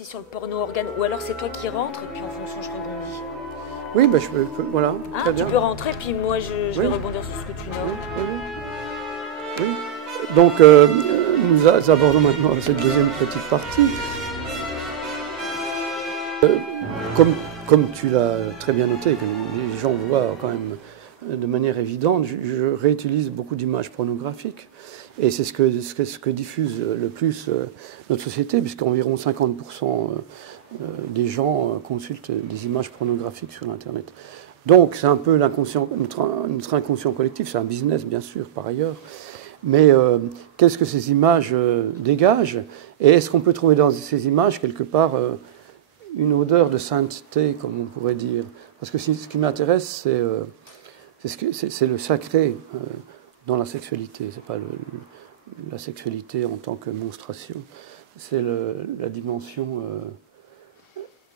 Sur le porno organe, ou alors c'est toi qui rentres et puis en fonction je rebondis. Oui, bah, voilà. Très bien. Tu peux rentrer puis moi je vais rebondir sur ce que tu nommes. Oui. Donc nous abordons maintenant cette deuxième petite partie. Comme tu l'as très bien noté, que les gens voient quand même de manière évidente, je réutilise beaucoup d'images pornographiques. Et c'est ce que diffuse le plus notre société, puisqu'environ 50% des gens consultent des images pornographiques sur Internet. Donc c'est un peu l'inconscient, notre inconscient collectif, c'est un business bien sûr par ailleurs. Mais qu'est-ce que ces images dégagent? Et est-ce qu'on peut trouver dans ces images quelque part une odeur de sainteté, comme on pourrait dire? Parce que ce qui m'intéresse, c'est le sacré dans la sexualité. C'est pas la sexualité en tant que monstration, c'est la dimension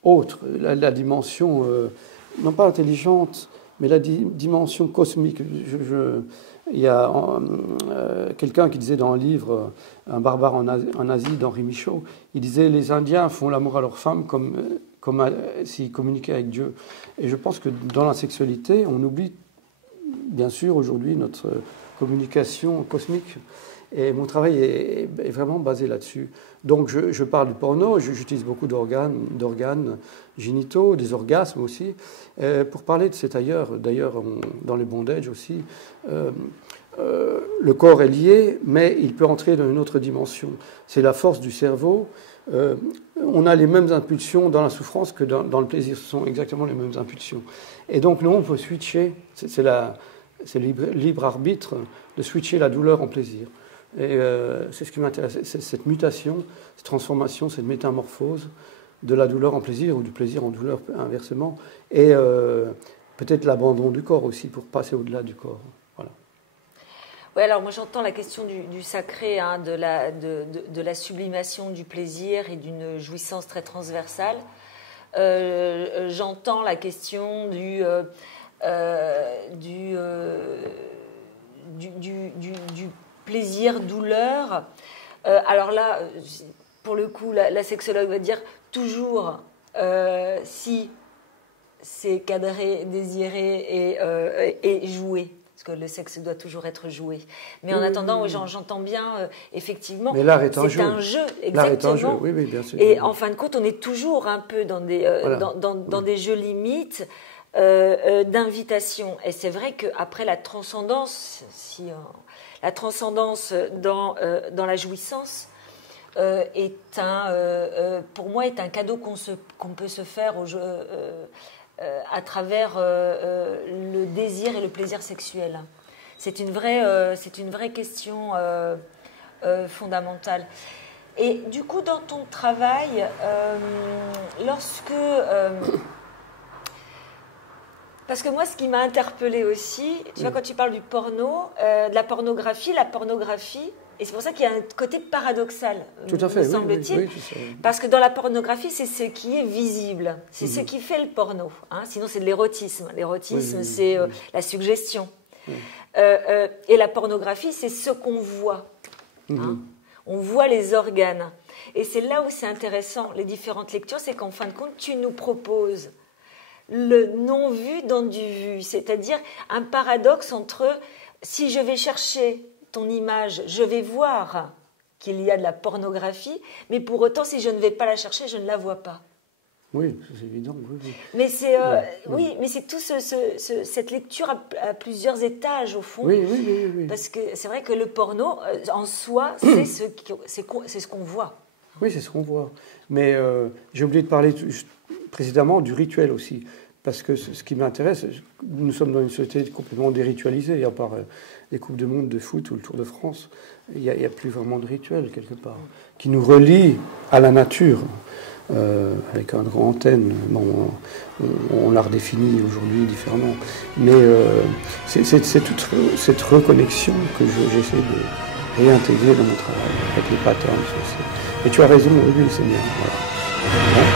autre, la dimension non pas intelligente, mais la dimension cosmique. Il y a quelqu'un qui disait dans un livre, Un barbare en Asie, d'Henri Michaud, il disait: les Indiens font l'amour à leurs femmes comme s'ils communiquaient avec Dieu. Et je pense que dans la sexualité, on oublie bien sûr aujourd'hui notre communication cosmique. Et mon travail est vraiment basé là-dessus. Donc je parle du porno, j'utilise beaucoup d'organes génitaux, des orgasmes aussi, pour parler de cet ailleurs. D'ailleurs, dans les bondage aussi, le corps est lié, mais il peut entrer dans une autre dimension. C'est la force du cerveau. On a les mêmes impulsions dans la souffrance que dans le plaisir. Ce sont exactement les mêmes impulsions. Et donc nous, on peut switcher. C'est le libre arbitre de switcher la douleur en plaisir. Et c'est ce qui m'intéresse, c'est cette mutation, cette transformation, cette métamorphose de la douleur en plaisir ou du plaisir en douleur inversement, et peut-être l'abandon du corps aussi pour passer au-delà du corps. Voilà. Oui, alors moi j'entends la question du sacré, hein, de la sublimation du plaisir et d'une jouissance très transversale. J'entends la question du plaisir-douleur. Alors là, pour le coup, la sexologue va dire toujours si c'est cadré, désiré et joué. Parce que le sexe doit toujours être joué. Mais en attendant, j'entends bien, effectivement, mais l'art est un jeu. Exactement. L'art est un jeu, oui, bien sûr. Et en fin de compte, on est toujours un peu dans des jeux limites, d'invitation. Et c'est vrai qu'après la transcendance, la transcendance dans la jouissance pour moi est un cadeau qu'on peut se faire à travers le désir et le plaisir sexuel. C'est une vraie question fondamentale. Et du coup, dans ton travail, parce que moi, ce qui m'a interpellée aussi, tu vois, quand tu parles du porno, de la pornographie, et c'est pour ça qu'il y a un côté paradoxal, tout à fait, me semble-t-il, oui, parce que dans la pornographie, c'est ce qui est visible, c'est ce qui fait le porno, hein, sinon c'est de l'érotisme. L'érotisme, c'est la suggestion. Et la pornographie, c'est ce qu'on voit. Hein. On voit les organes. Et c'est là où c'est intéressant, les différentes lectures, c'est qu'en fin de compte, tu nous proposes le non-vu dans du vu, c'est-à-dire un paradoxe entre si je vais chercher ton image, je vais voir qu'il y a de la pornographie, mais pour autant, si je ne vais pas la chercher, je ne la vois pas. Oui, c'est évident. Oui. Mais c'est mais c'est tout cette lecture à plusieurs étages au fond. Oui. Parce que c'est vrai que le porno en soi, c'est ce qu'on voit. Oui, c'est ce qu'on voit. Mais j'ai oublié de parler précédemment du rituel aussi. Parce que ce qui m'intéresse, nous sommes dans une société complètement déritualisée, à part les Coupes du Monde de foot ou le Tour de France. Il n'y a plus vraiment de rituel, quelque part, qui nous relie à la nature, avec un grand antenne. Bon, on l'a redéfini aujourd'hui différemment. Mais c'est toute cette reconnexion que j'essaie de réintégrer dans mon travail, avec les patterns. Et tu as raison, oui, c'est bien. Voilà.